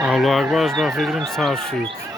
الله اکبرش با فکرم سر شد.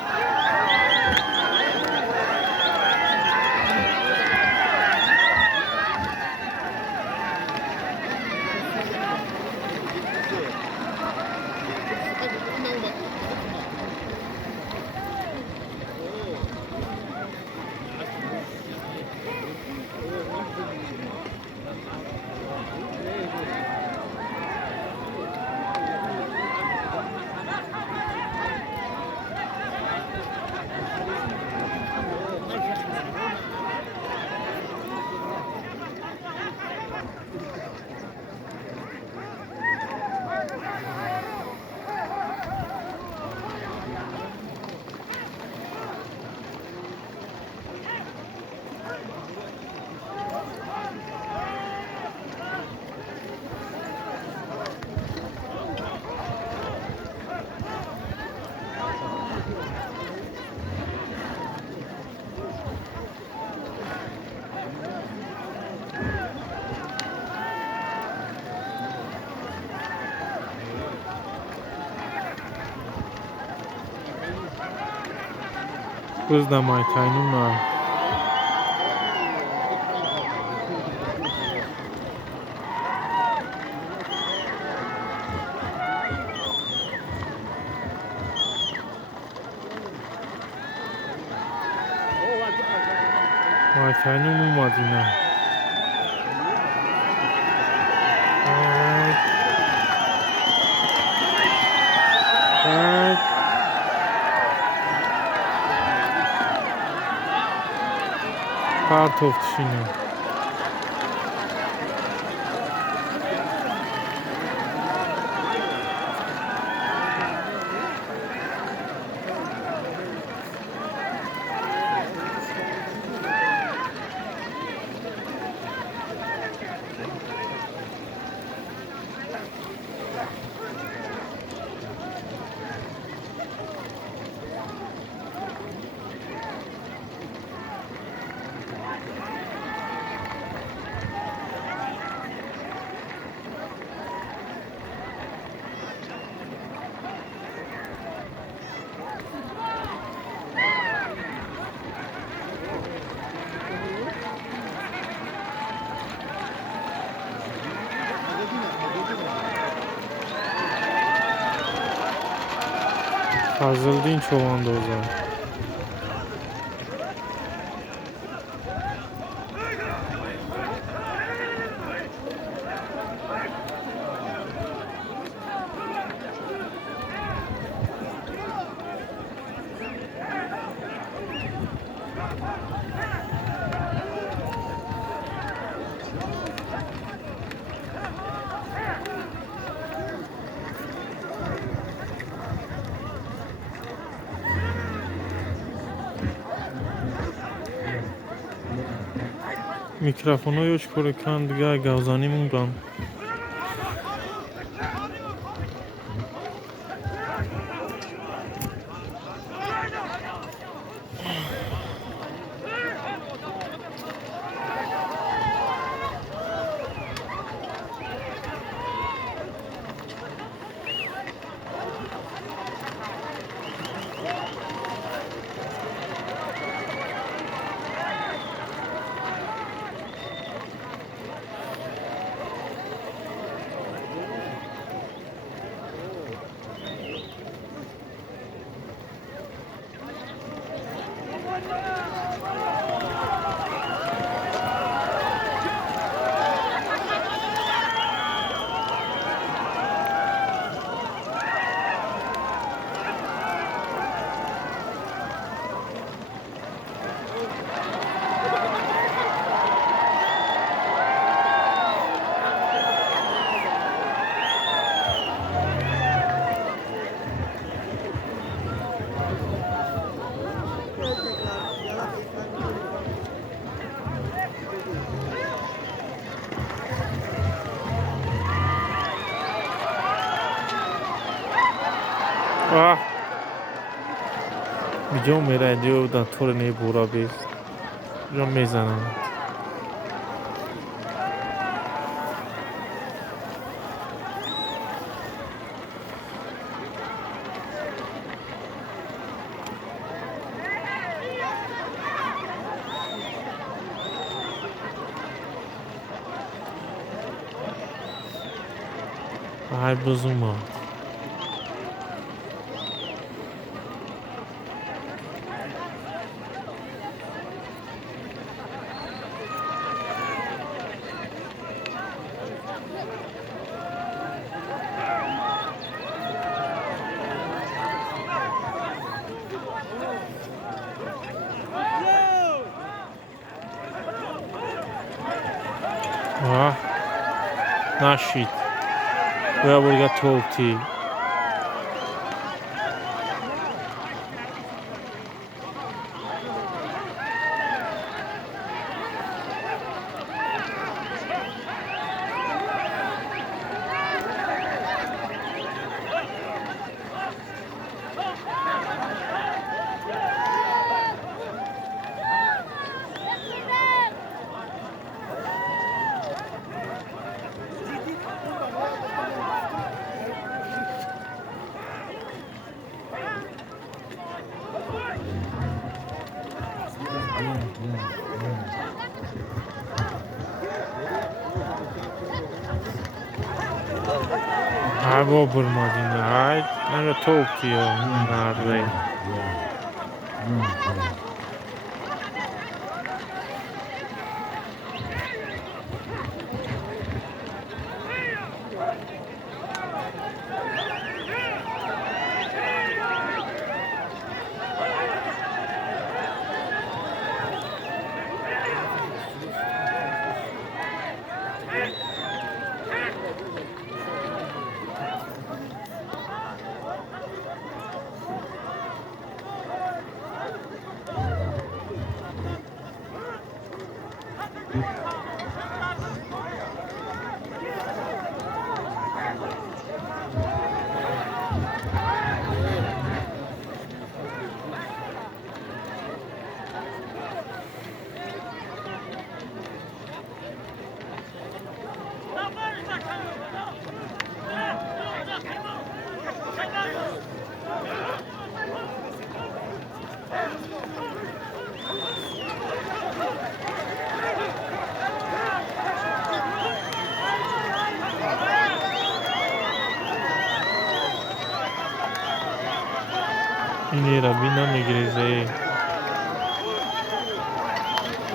Uzdamay taynuma. May taynum اومد اینا. پرتوفتشینه. Fazıldin çoğandozlar. Mikrofonu yoç korekan diga gavzani mungan. Bijou میره دیو در طور نی بورا بیست جا میزنم ای بزوما نشید بیا برگه توبتی ای بابر مدینه ای نگه توبتی مرده این را بی نمیگریزه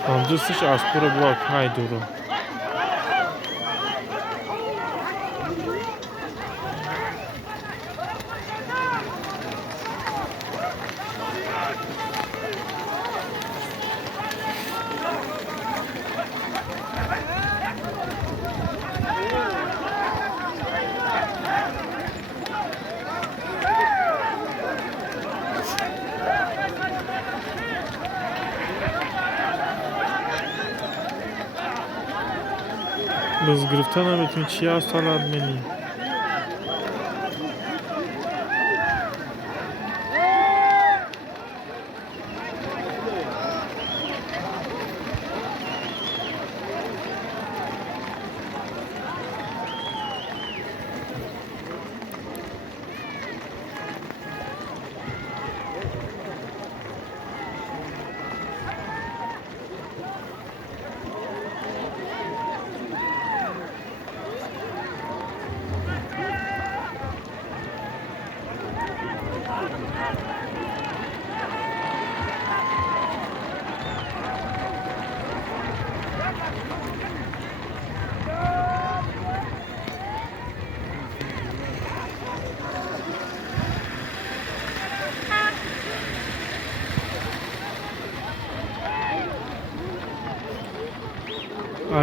هم دوستش از پور بلاک های دورو باز گرفتن هم بتونی چی از طلب منی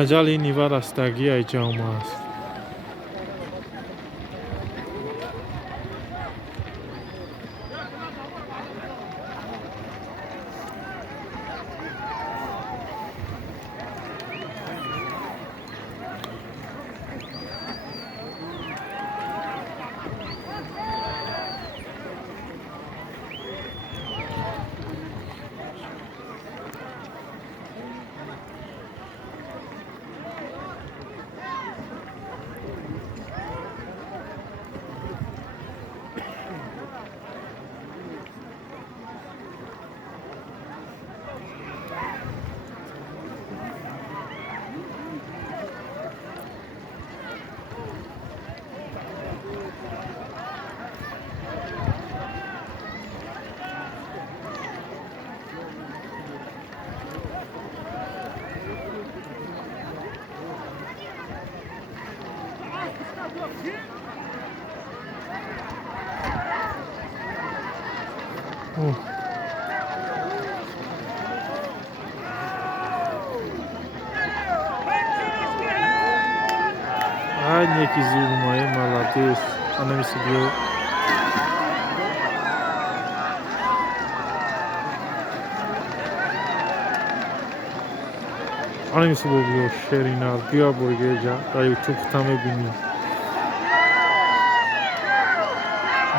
عجل این نیوه رستگی ای جامعه است اوه. یکی زورمایه молодец. Анамиси биё. Анамиси биё шеринар. Биё бургеҷа. Дай чухта мебини.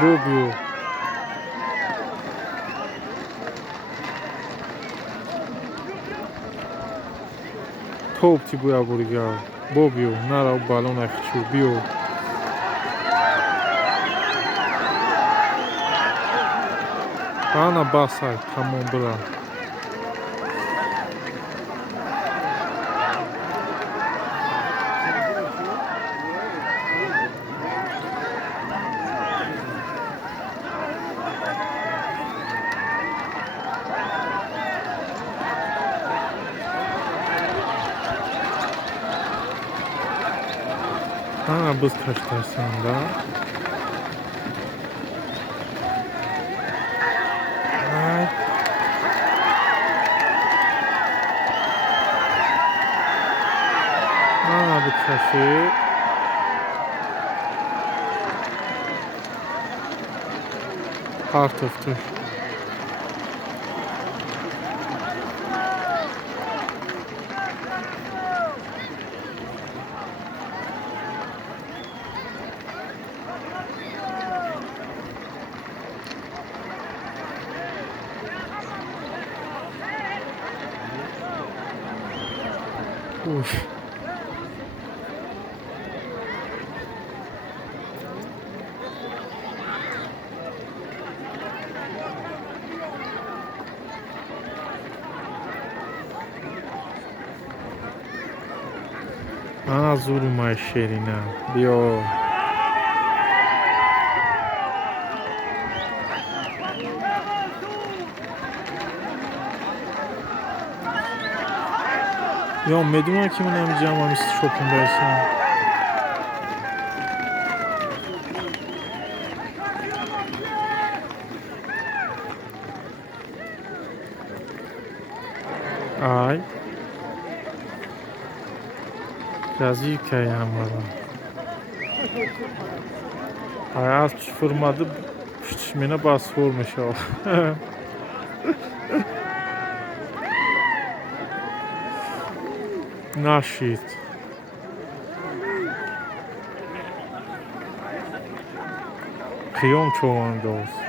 Биё. Топ ти биё бургеҷа. Биё. Нара балон ахчу биё. Ана басай тамом бира. Ана biz kaçtarsın da. Ay. Ана bu kaşı. Hartovtur. Uf. Ana zurma şerina. Biyo. یا میدونم که من نمیجام همیست شوپین برسم. Ay. Yazı hikayem var. Ay az fırmadı. Pişmene bas vurmuş o. Naşit. Kıyım çoğun dost.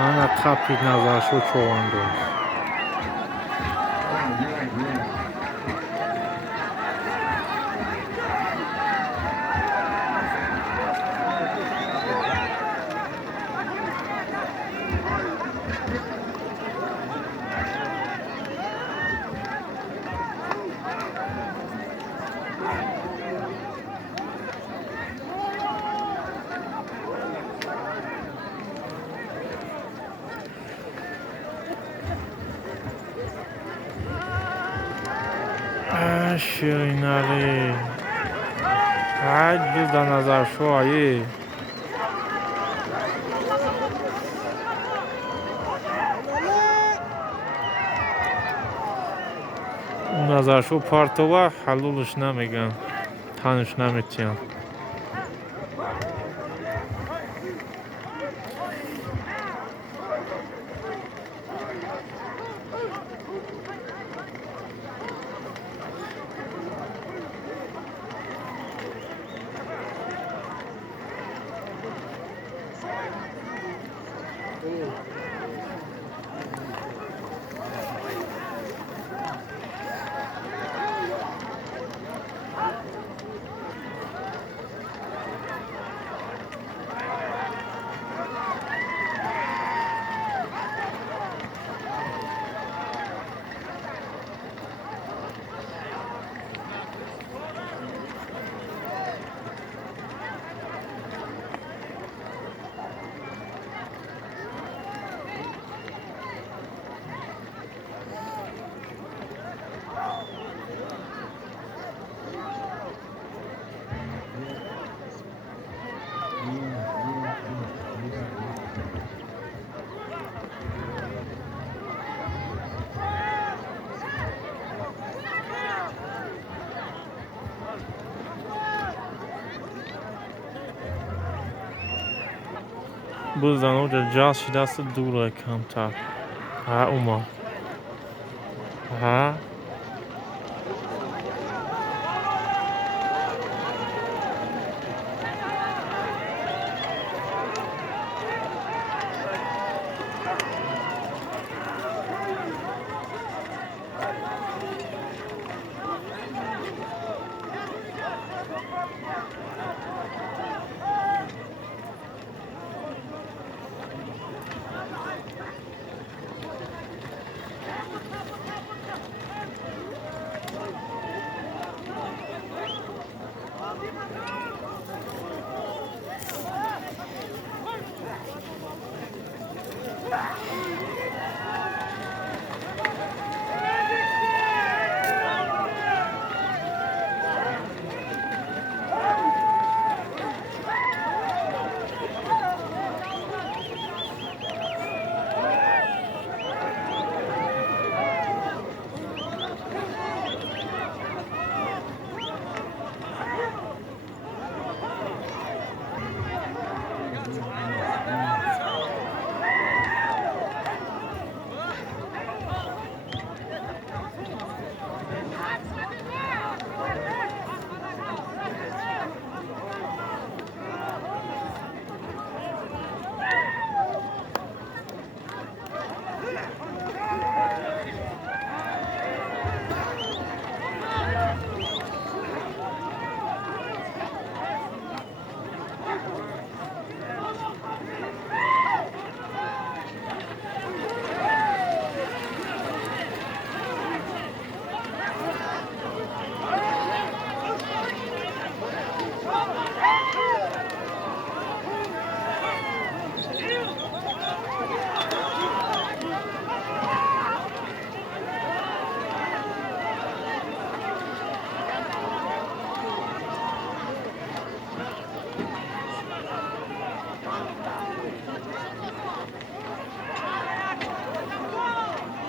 Ana kapit nazar şu çoğun dost. شیریناری حج bizden nazar şu ayı назар şu partova haluluş nemigen tanış nemityan بزن اونجا جاسی دست دوره کمتر. ها اومد. ها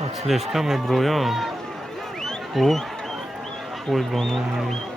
Atletico me brojan. Oj banom.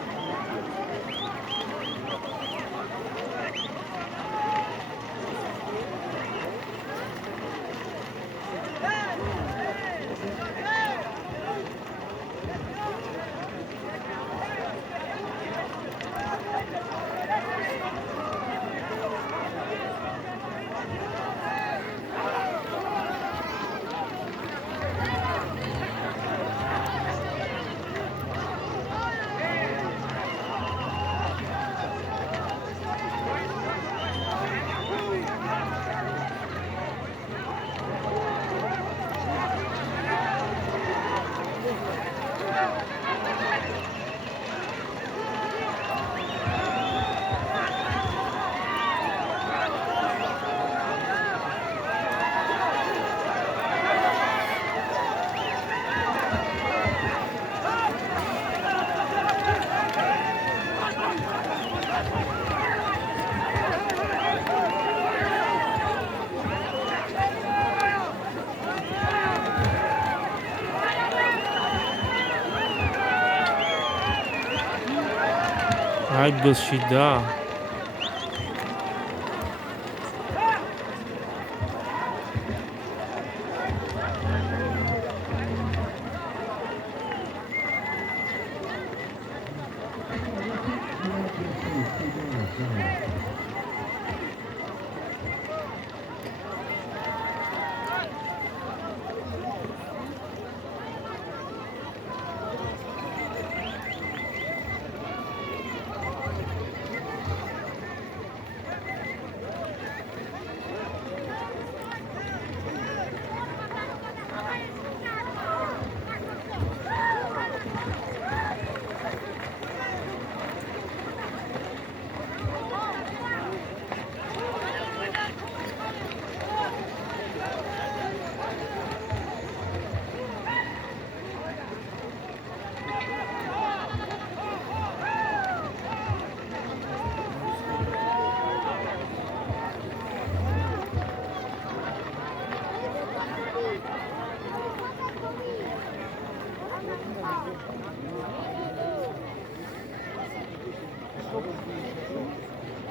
Ai Bashida.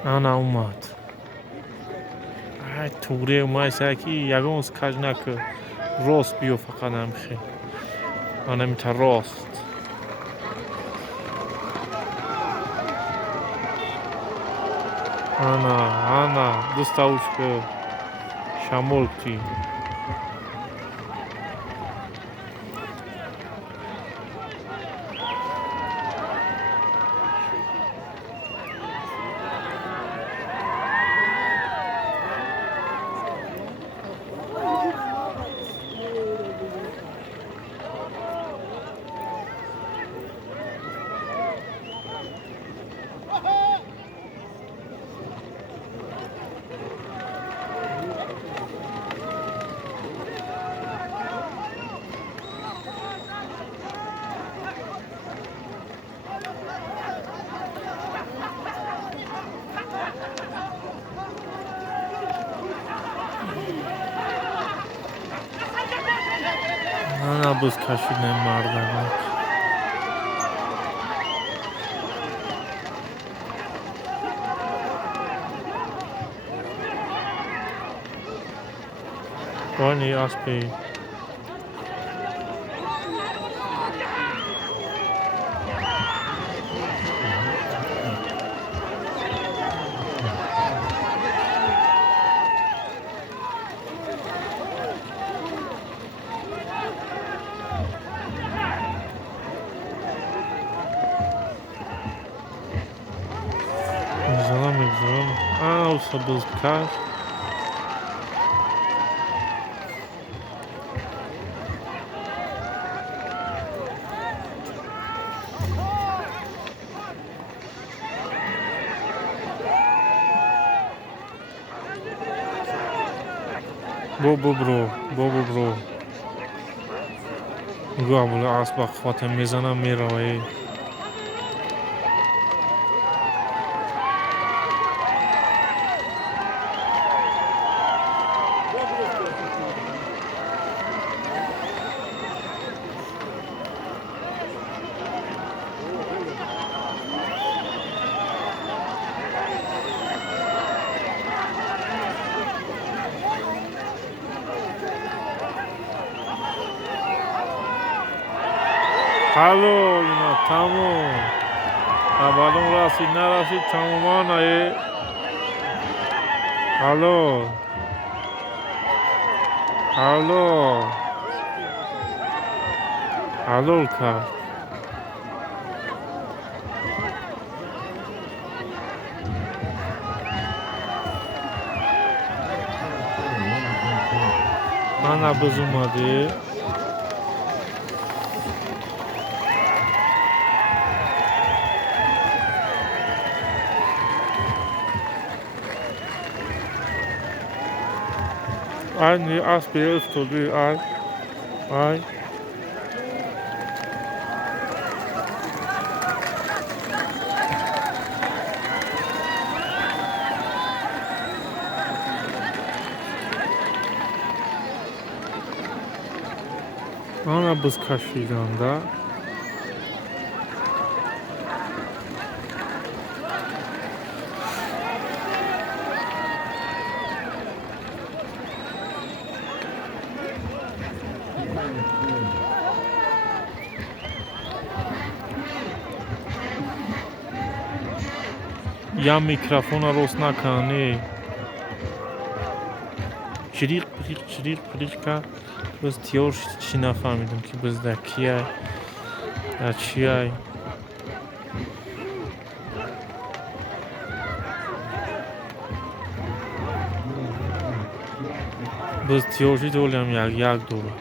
Ana اومد. туғре майса ки ягон скаж нака рост биё фақат намхе анамита рост ана доставочка шамолки ана буз кашидан мардага вани аспи мегзарам ауса буз каш бобо бро гуабула асба хвата мезанам мераваи ҳалло ина тамом абалон расид нарасид тамоманае ҳаллол кард ана биз омаде Ani aspie öftodi ay ana biz kashidanda я микрофона рост накани чириқ пириқ кард biz тиёр чӣ нафаҳмидем ки bizda кияй чияй biz тиёрши долиам як дора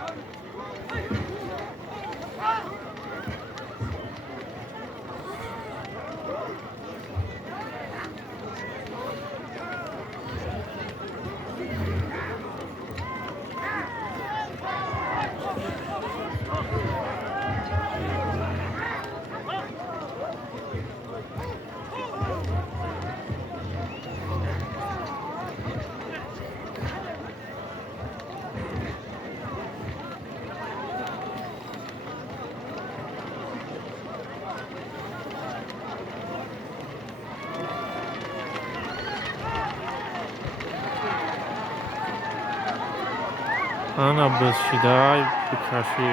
Ana biz shiday bikashi.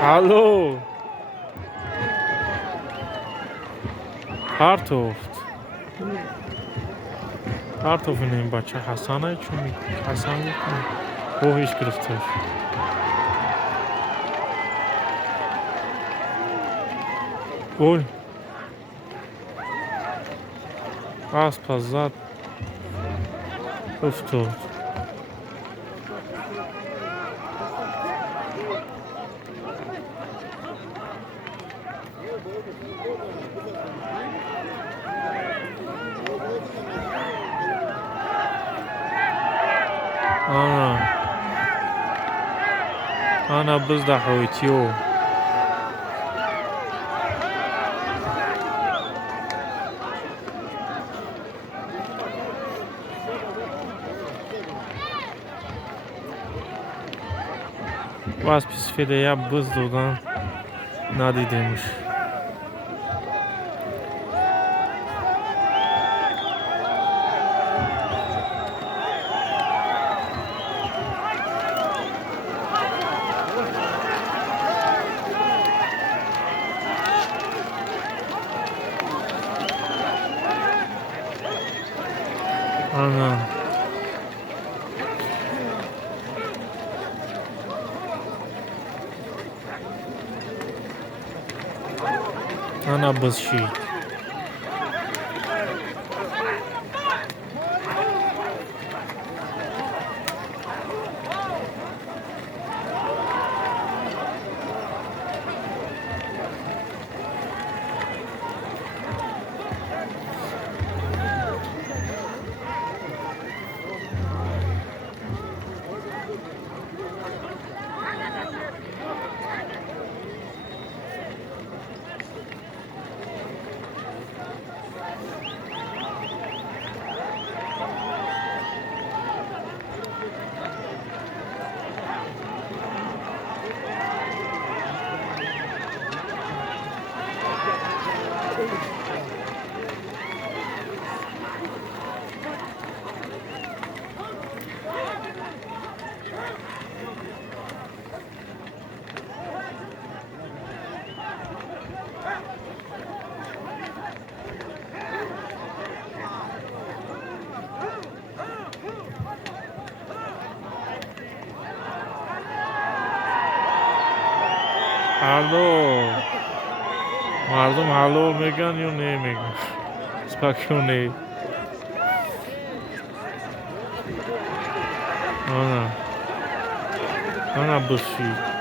Hallo. Hartoft. Hartoft این بچه حسنه چون حسن میکنه روحش گرفته اوی اسب زد افتاد ana biz dahoytiyo вас писфеде я biz додан надидемш ana biz shit Hallo. مردم هلو میگن یا نمیگن سپاکیونه ana بشید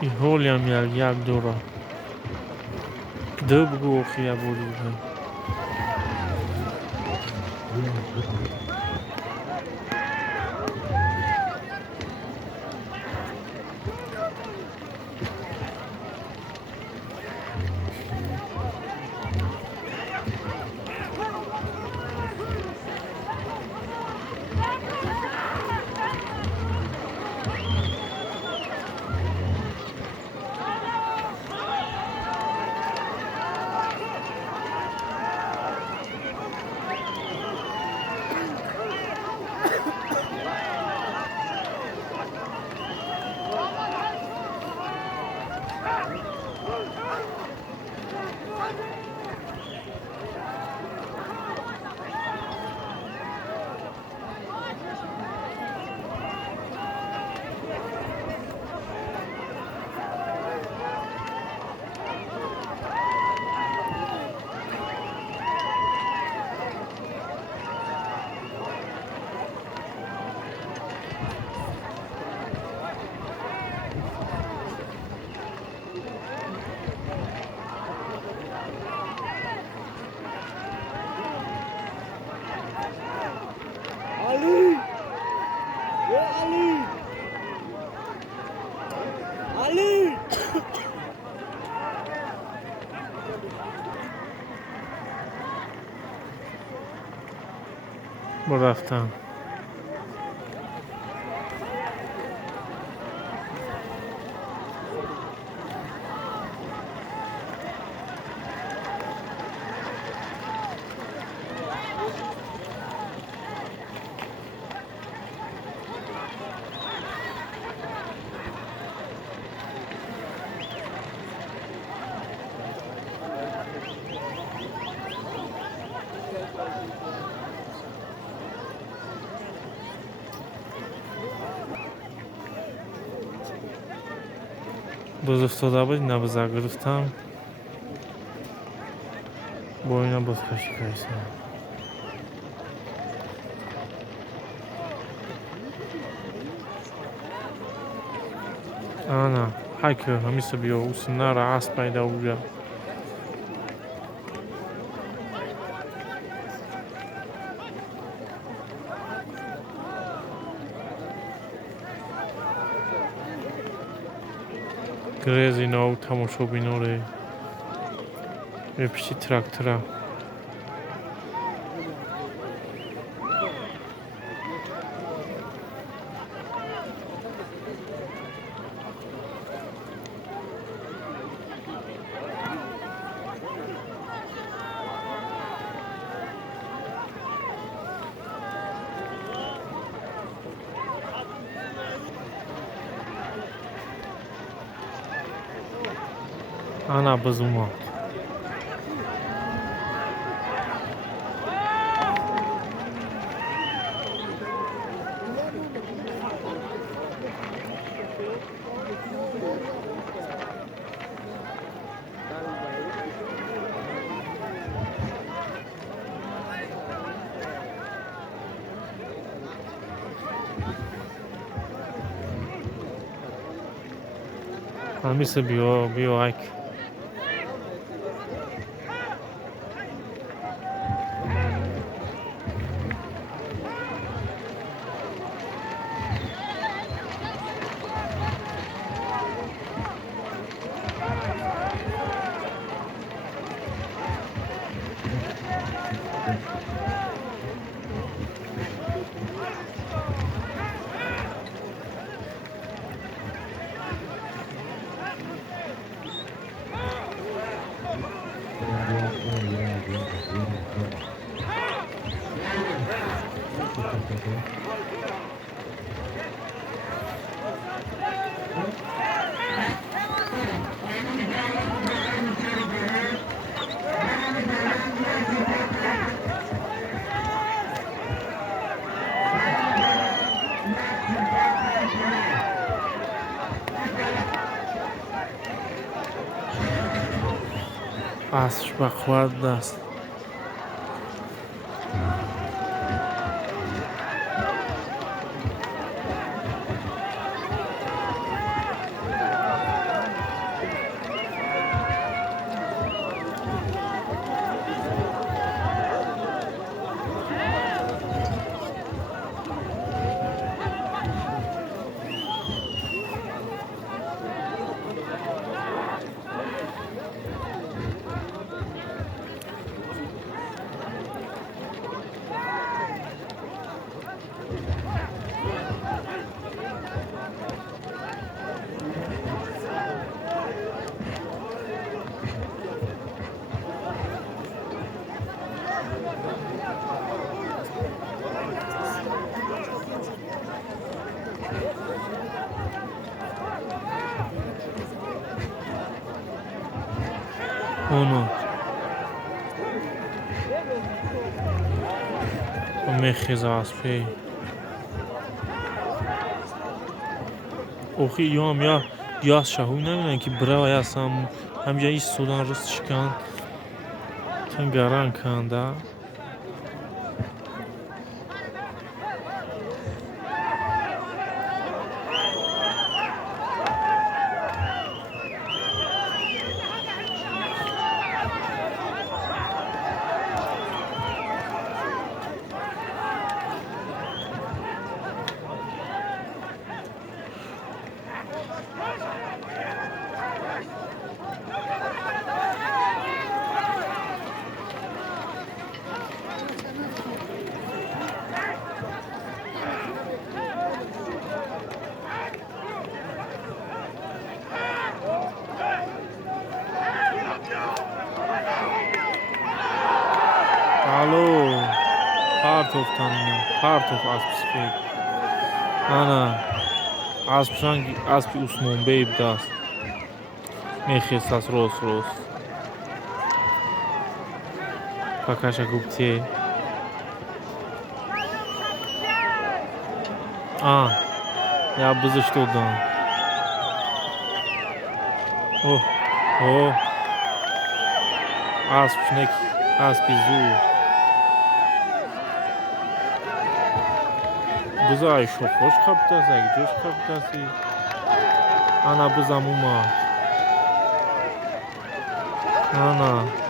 این هولی هم یک دورا دو بگو خیلی بودی. Ali! Ya Ali! Ali! رفتم باز افتاده بود نبزه گرفتم با اینا باز کشی کشیدم. آنا حکر همیشه بیا او سنار عصب پیدا اونجا گریز اینا و تماشا بیناره به پیشی تراکتره آنا بزوما همیشه بیا حک عصر بخورد است Onu. Mexhez aspi. Oxi yom ya yaz şahı neminden ki brava yazsam همجا ایش سودان روز چکان تنگران کنده الو پارتوف تانیم پارتوف اسب انا اسب اسمون بیب داست میخیست از روز پاکاشا گفتی یا بزش دادم اوه اسب شنک اسبی زور بزای شو خوش کپتاس اگه جوش کپتاسی انا بزم اومد انا اومد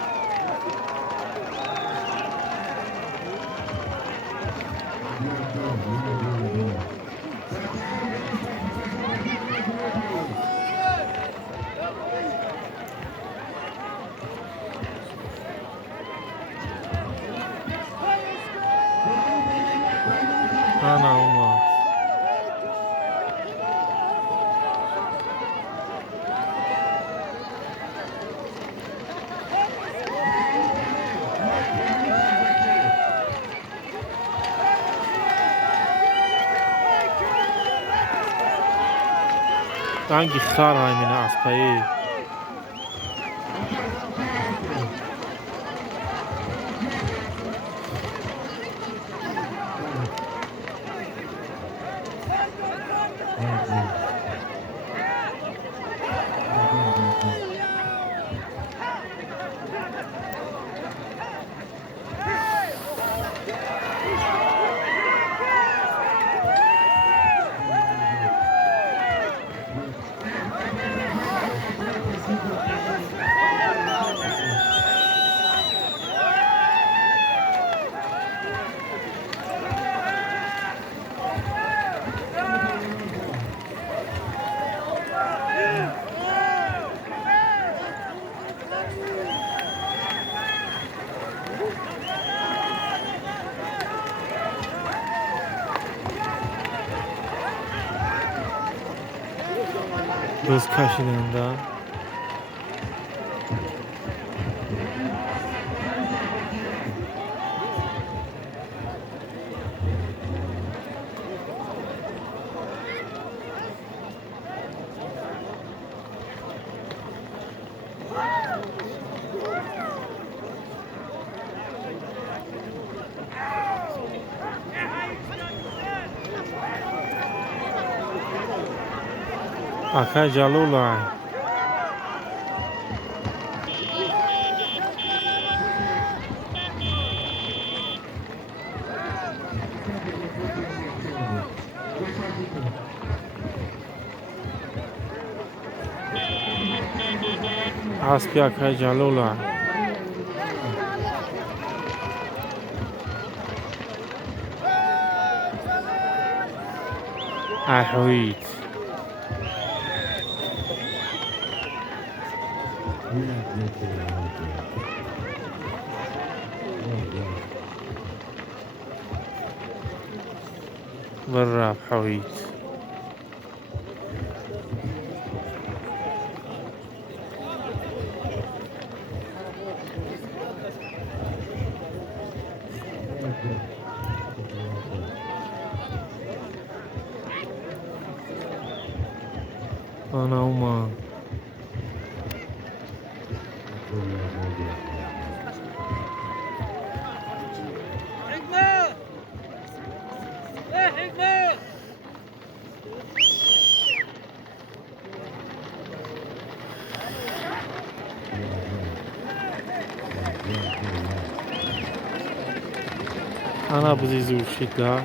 رنگی خر همینه اسبایی بز کشیدن دا اکای جلولای اسبی اکای جلولای احویت والراب حويت انا وما حكمة ايه حكمة Ana bizi zurşitler.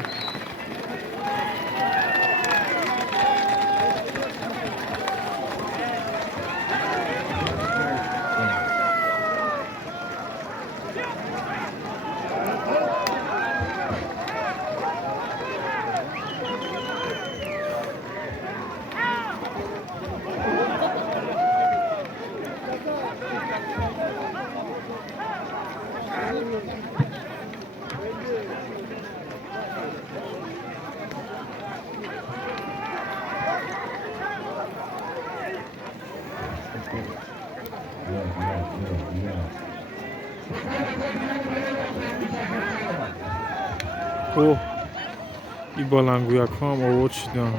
اوه این بالنگویا هم آورد شدن.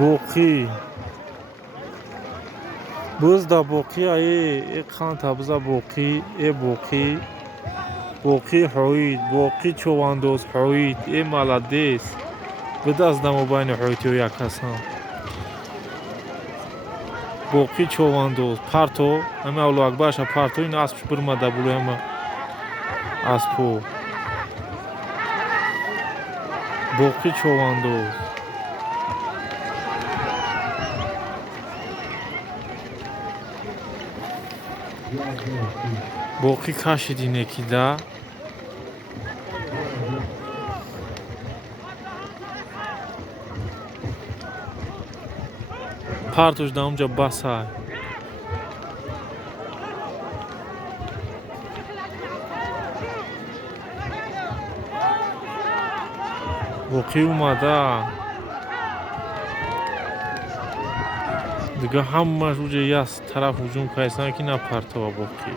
Boqi. Buzda boqi ay qanta buza boqi e boqi. Boqi hoyid, boqi chovandoz hoyid e malades. Bidaz da mobayne hoytiyo yakasan. Boqi chovandoz parto, ama Alloh akbar parto in asp birmada bulu ama aspo. Boqi chovandoz. Boqi kashidin ekida. Partosh da onja basa. Boqi umada. Diga hammash uje yas taraf hujum kaysan ki na parto va boqi.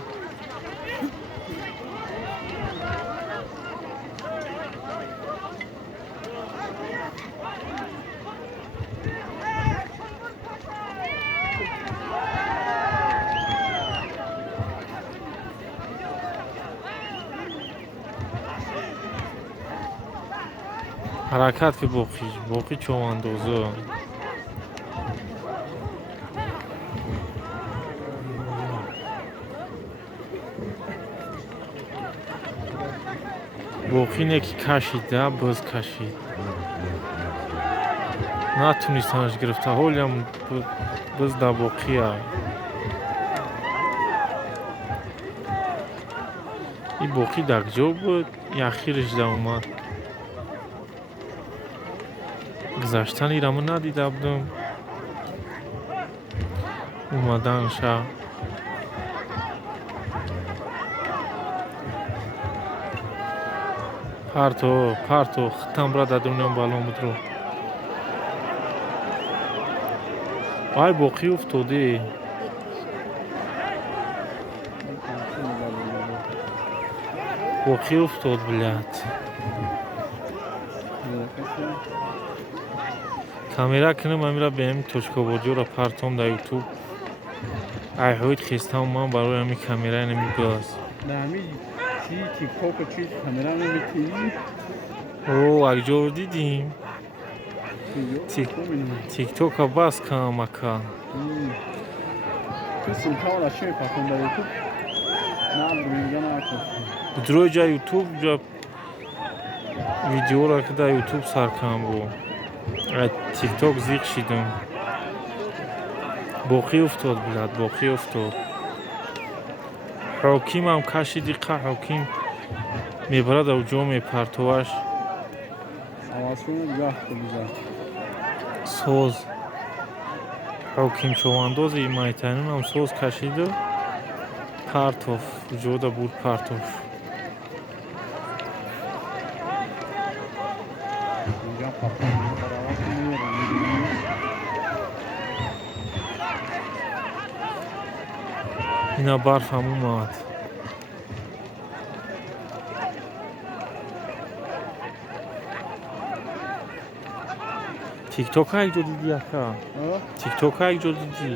حرکت که باقی چواندازه боқӣ не ки кашида биз кашид натунистамаш гирифта ҳолям биз дар боқия ин боқӣ дар куҷо буд яхириш да омад гузаштан ираму надида будум омаданша парто хитам брада дунём балон будро ай боқӣ уфтодӣ боқӣ уфтод блядь камера кинем амира беҳами точкобоҷора партом дар ютуб ай ҳоит хистам ман барои ҳами камераи нами гӯз акҷо дидим тиктока бас камака будрои ҷа ютуб ҷа видеора ки дар ютуб саркам бу тикток зиқ шидум боқӣ уфтод блад боқӣ уфтод ҳокимам кашиди қа ҳоким мебарад дар ҷо мепартоваш соз ҳоким човандози майтанунам соз кашиду партов ҷода буд партов ина барфам омад тиктока якҷо дидӣ ака тиктока якҷо дидӣ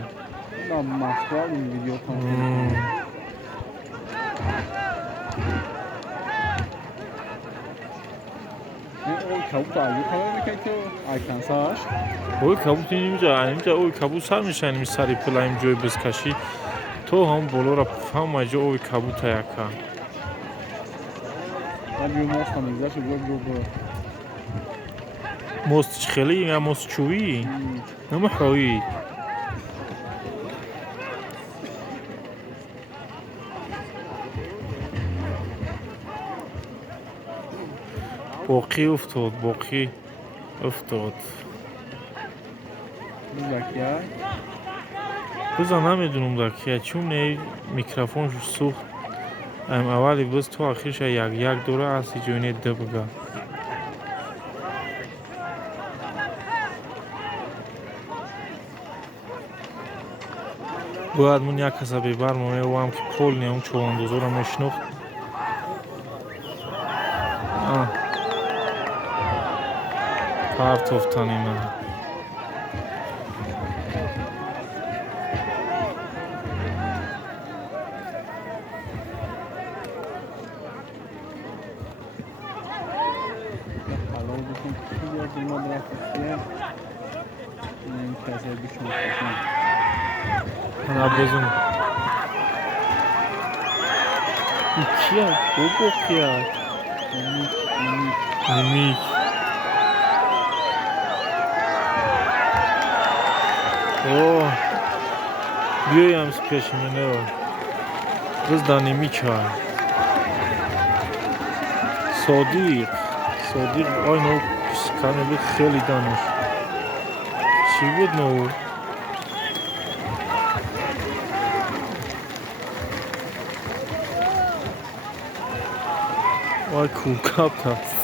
ой кабут инҷа ой кабут сар мешайними сари пилаим ҷой бизкашӣ то ҳам болора ҳама ҷо ои кабута яка мост чихелӣ я мост чӯвӣ нама ҳоид боқӣ уфтод биза намедунам дар кия чун не микрофонш сӯхт аим аввали биз то ахирша як дора асли ҷойне дибга бояд мун як каса бебар мемевам ки пол неам човандозора мешинохт партофтанина набозум икия бобокия нимик биёям пеши мене биз дар нимича содиқ ой но каме буд хеле данош чӣ буд но ой кӯкаб аст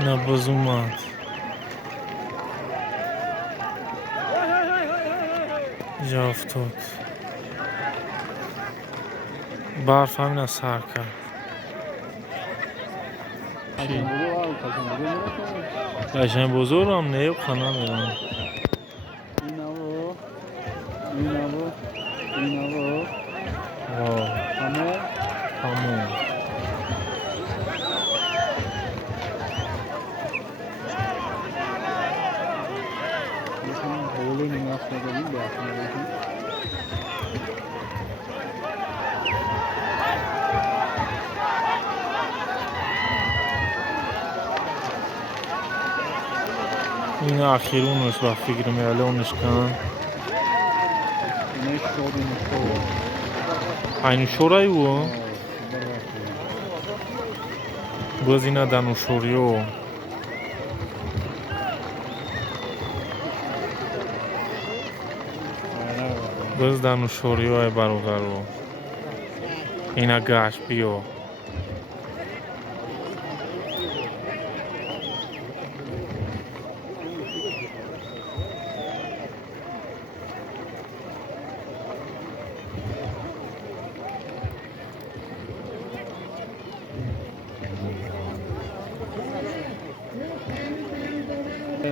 ина боз омад ҷа уфтод барф ҳамина сар кард қашангбозорам не қана мерам این اخیرونش با فکر میالونش کن نه شادی نشود. aynı şoray bu برای bozina danu şoruyor boz danu şoruyor ay barogaro ina gash bio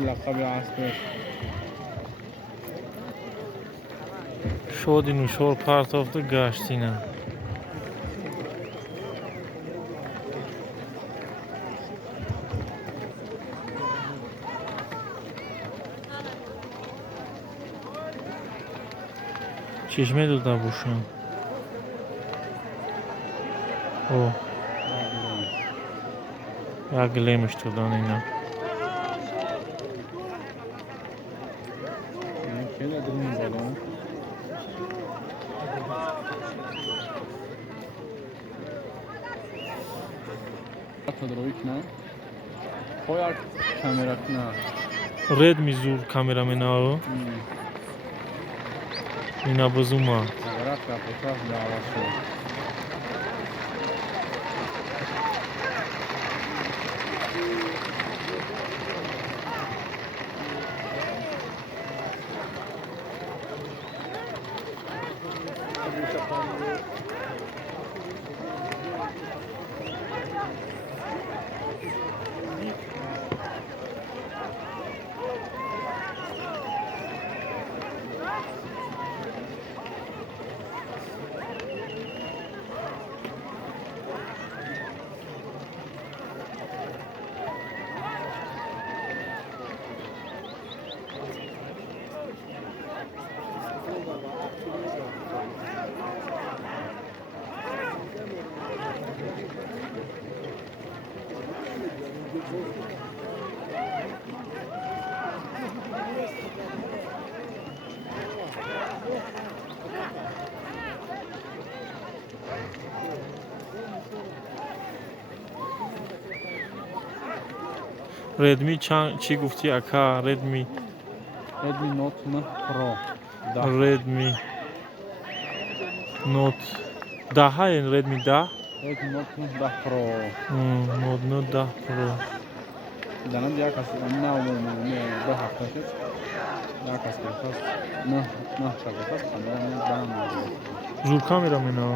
لقب عسكر. Shodin shor part of the gashtina. چشمه دو بوشم او یا گلیمش تو دان اینا Şöyle durmayın bakalım. Atadroikna. Koyar kamerakna. red mizur kameramena ina bozuma Kamerak da fotoğraf davası. redmi چی گفتی اکا redmi Redmi Note 10 Pro. Da. redmi note 10 redmi 10 Redmi Note 10 Pro. note 10 pro دارم دیگر کسی نه دو هفته شد. دیگر کسی خواست نه شده خواست خواندن برم می‌دارم. زور kameramena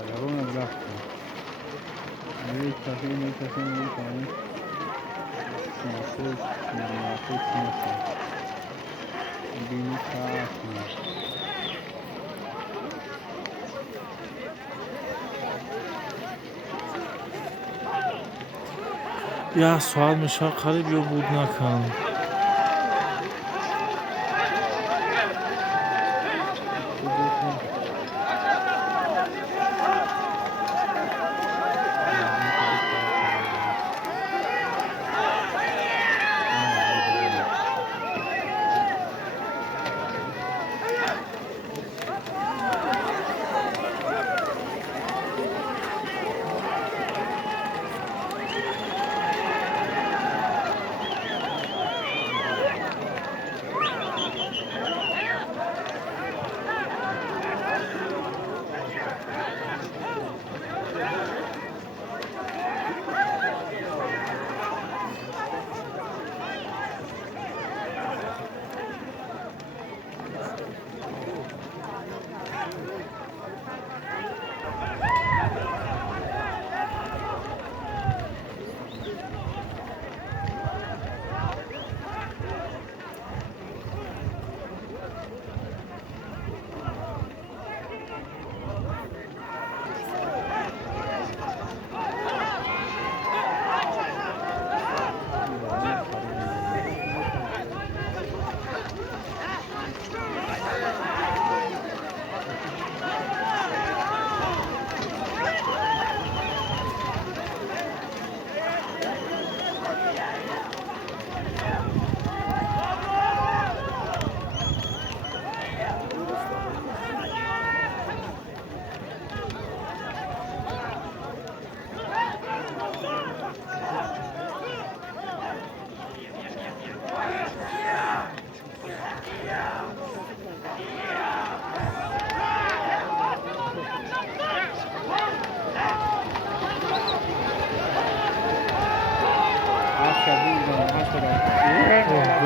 Ayarını bıraktım. Bir kafeye bir tane. Sınırsız, sınırsız. Beni kaçmıyor. یا سوال میشه قریب یا بود نکن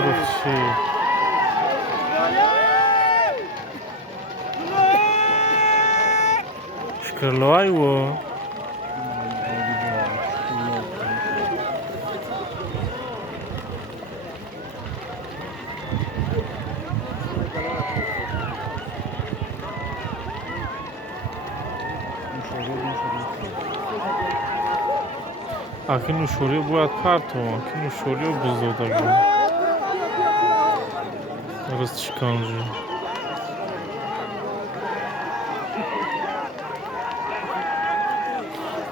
بخشی شکرلوهای و Акин нушориё бояд партован, ки нушориё бузодагӣ. Растшиканҷӣ.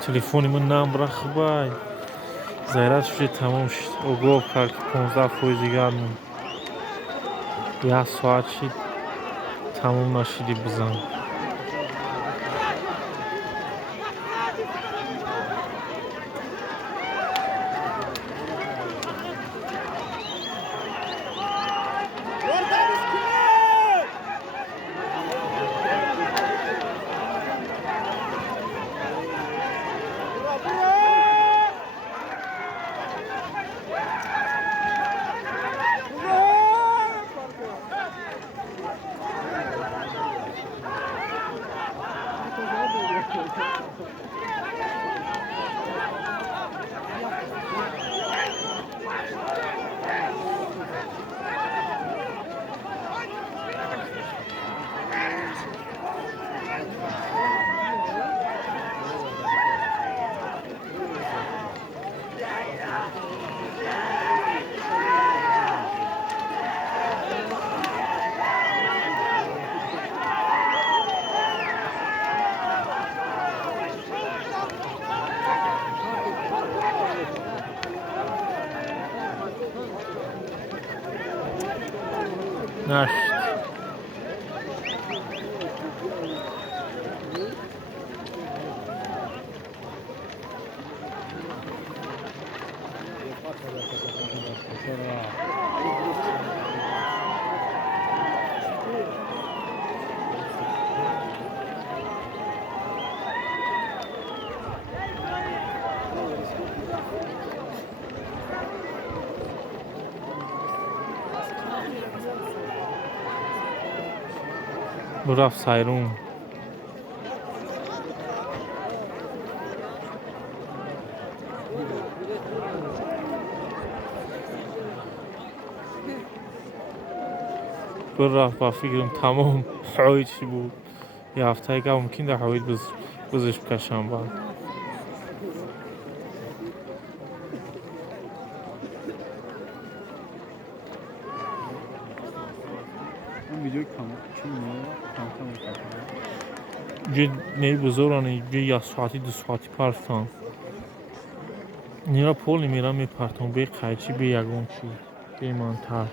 Телефони ман намбра хубай. Заряд шуди тамом шуд. Огоҳ кард, ки 15% дигар монд. 1 соат шуд. Тамом нашуди бизан. نشد. برفت سایرون. برفت با فکرم تمام حوید شی بود. یه هفته که ممکن ده حوید بزش بکشم با. جد نی بزرگانی جد یا ساعتی 2 ساعتی پرتام. نیرا پول میرم میپرتام به قایچی به یگان چی به منتر.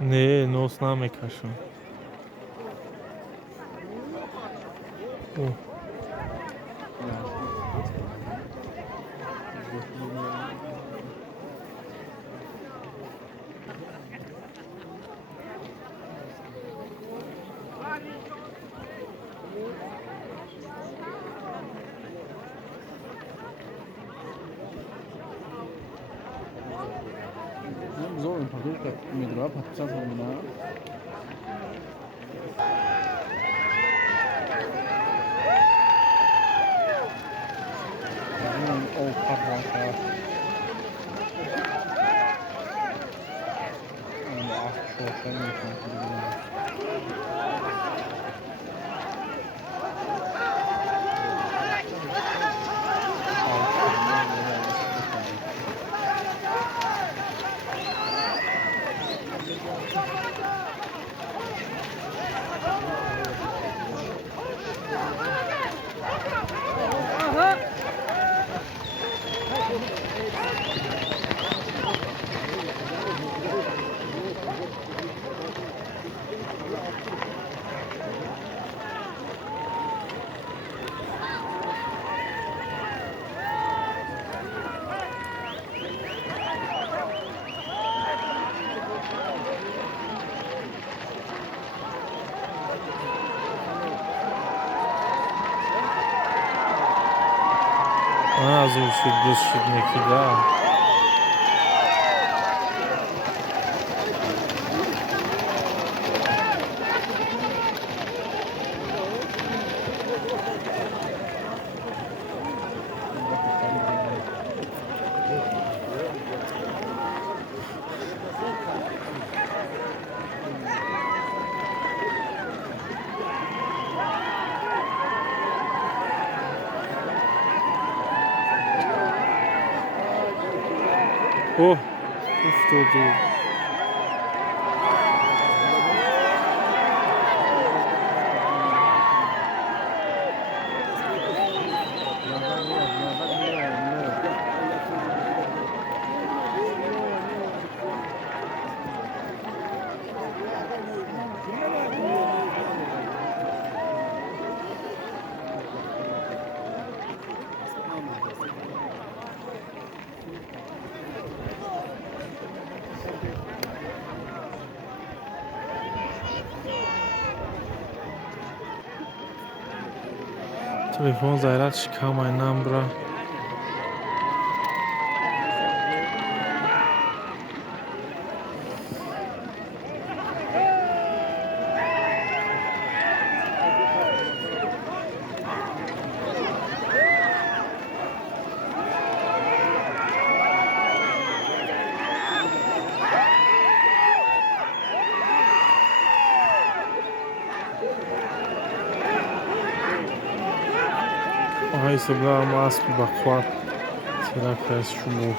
نه نوس نمیکشم. Zor un paket metroya patlayacağız onunla. O patlayacak. Ama az çok şey yapıyorum. Azurşid buzşid nekida. Oh, افتادو. Telefon zayrat çıkamay nambra. Ay sabla mas bir bakwa. Tira kres şumu.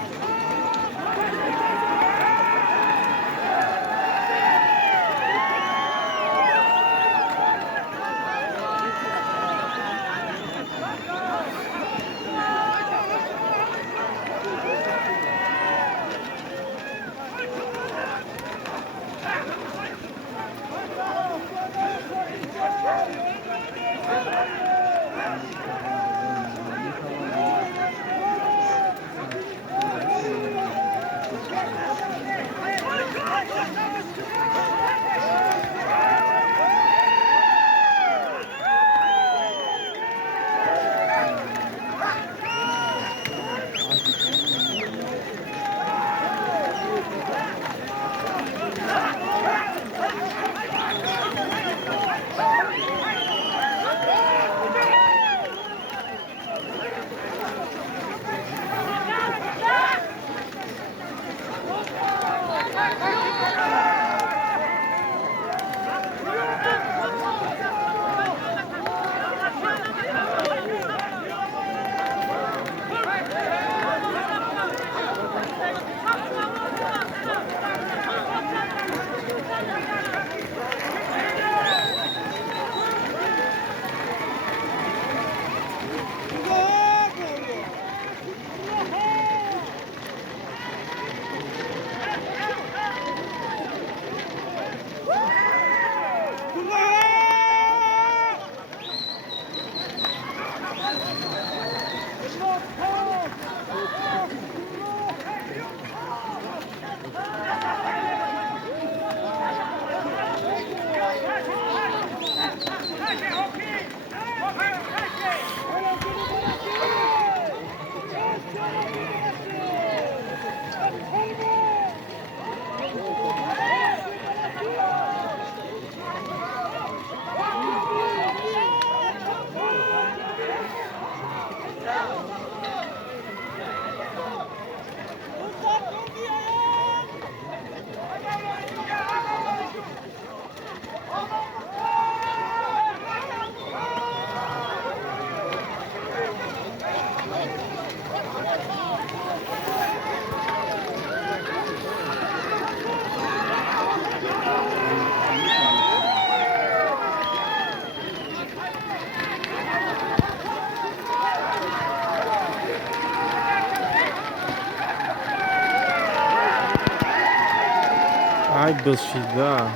Ay buzşida.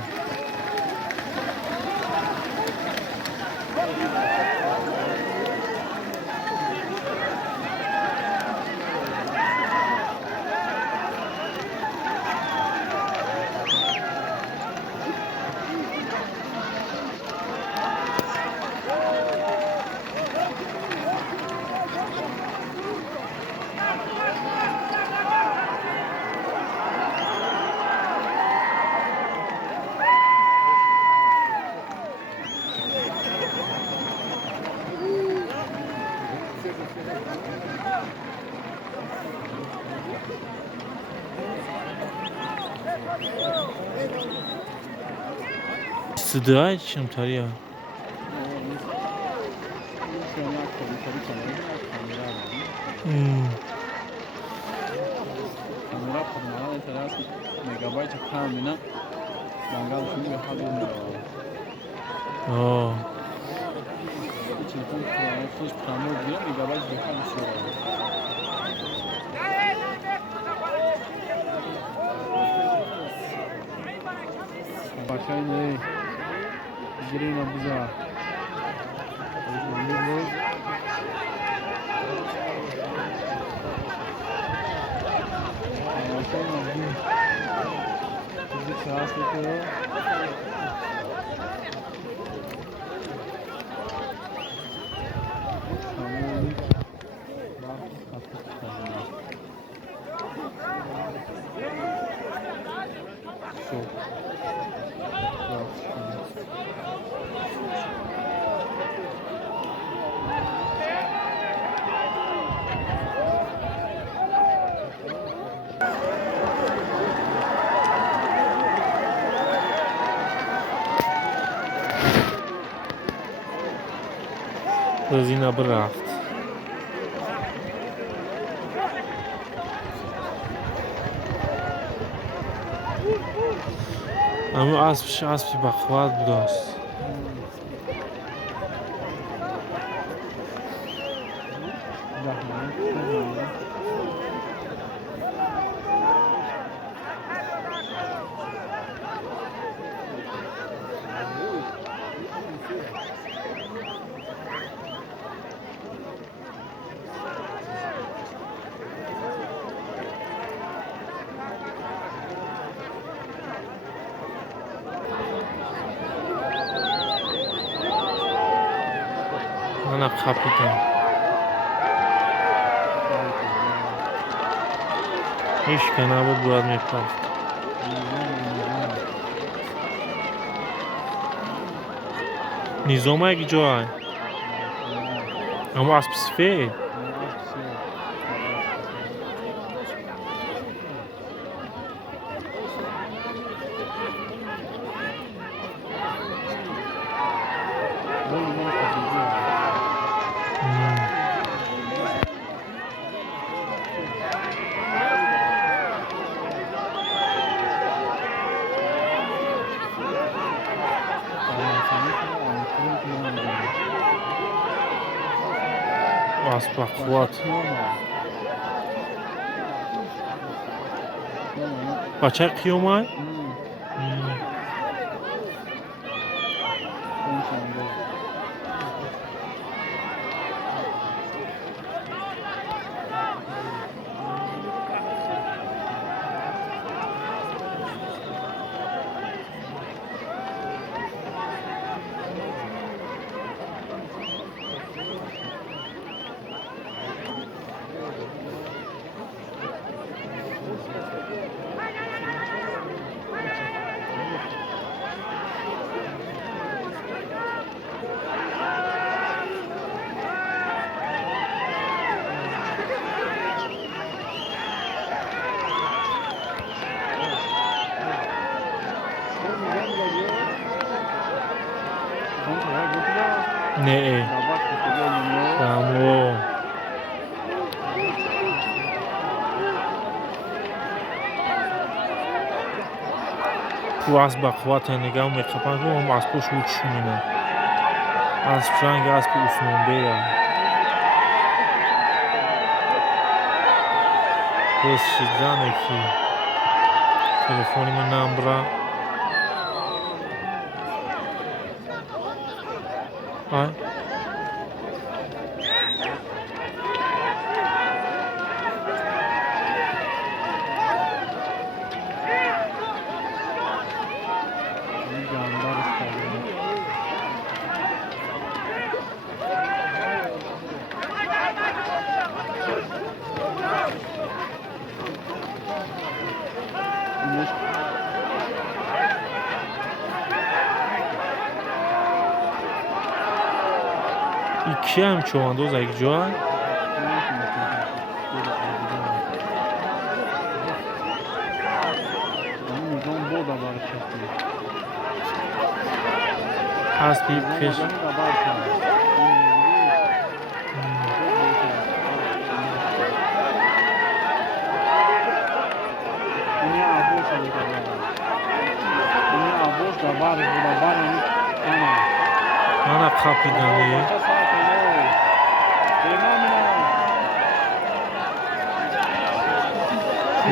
صدای چیم تریا Kamera kurmalar interes megabayt kamina dangal şunu bir hadi ne آه telefon kullanıp hiç kamera diye megabayt bir hadi şey var. Başay ne? Gireyim abuza. رزینا برافت اما اسبی بخواد بوداست انا خپیدم هیچ که نبود باید میپرد نیزوم اگه جای اما اسب سفید اسب بخواد بچه قیومای نه دامو تو اسب بخواد نگاه میخواد که هم اسب شوت شونه اسب رنگ اسب اسنونده یا بس شدنه که تلفنی من نمبر آه iki هم چواندوز اگه جای اسبی پیش ana qapidani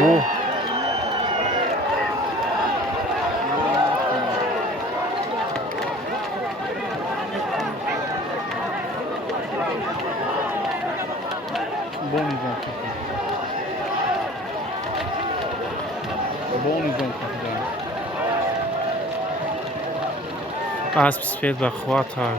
o اسب سفید و خواتر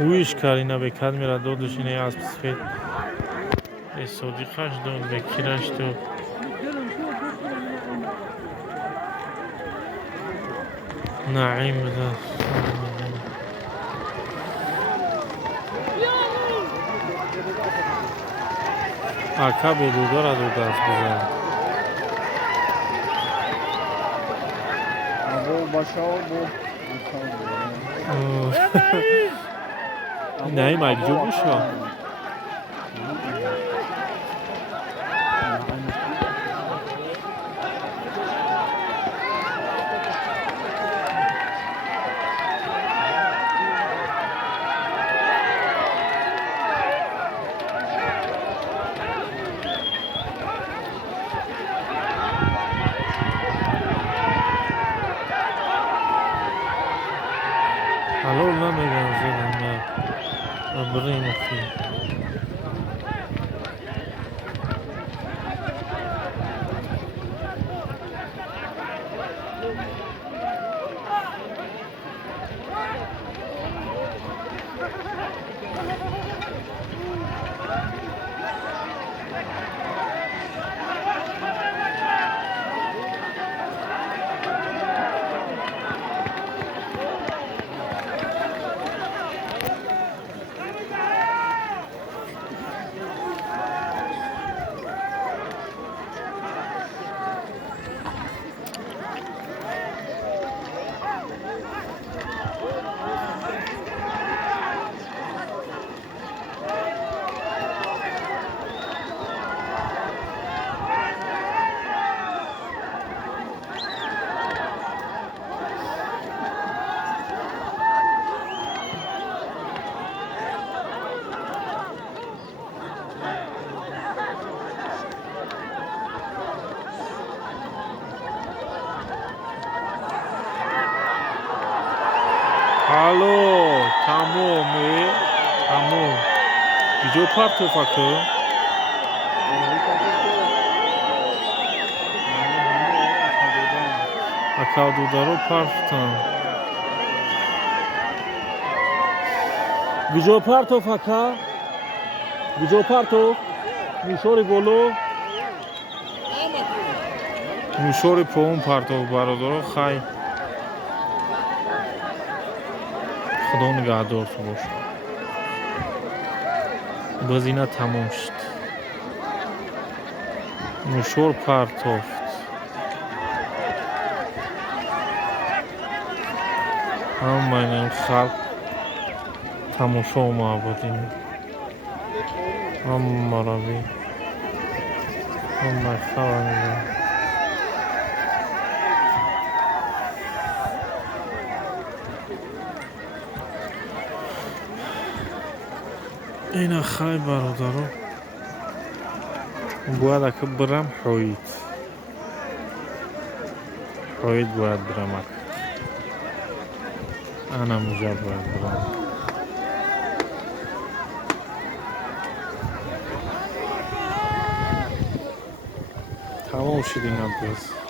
Уиш карина бекад мера додушине асп сфед содиқаш дод бекираш дод наим буда ака бедудора додааст буда наим айҷубуша ҳалол намегӯям зедам брин ухи Алло, тамом, тамом. Иҷо партофака? Акавдударо партам. Иҷо партофака? Иҷо партоф? Мушори боло? Мушори поум партоф бародаро хай. خدا نگهدار تو باش باز اینا تمام شد مشور پرتافت همه این خلق تماشا و معبودین همه مراوی همه خواهنده اینا خیلی برادرو باید اکه برم حوید باید برم اکه انا مجا باید برم تمام شد اینا باز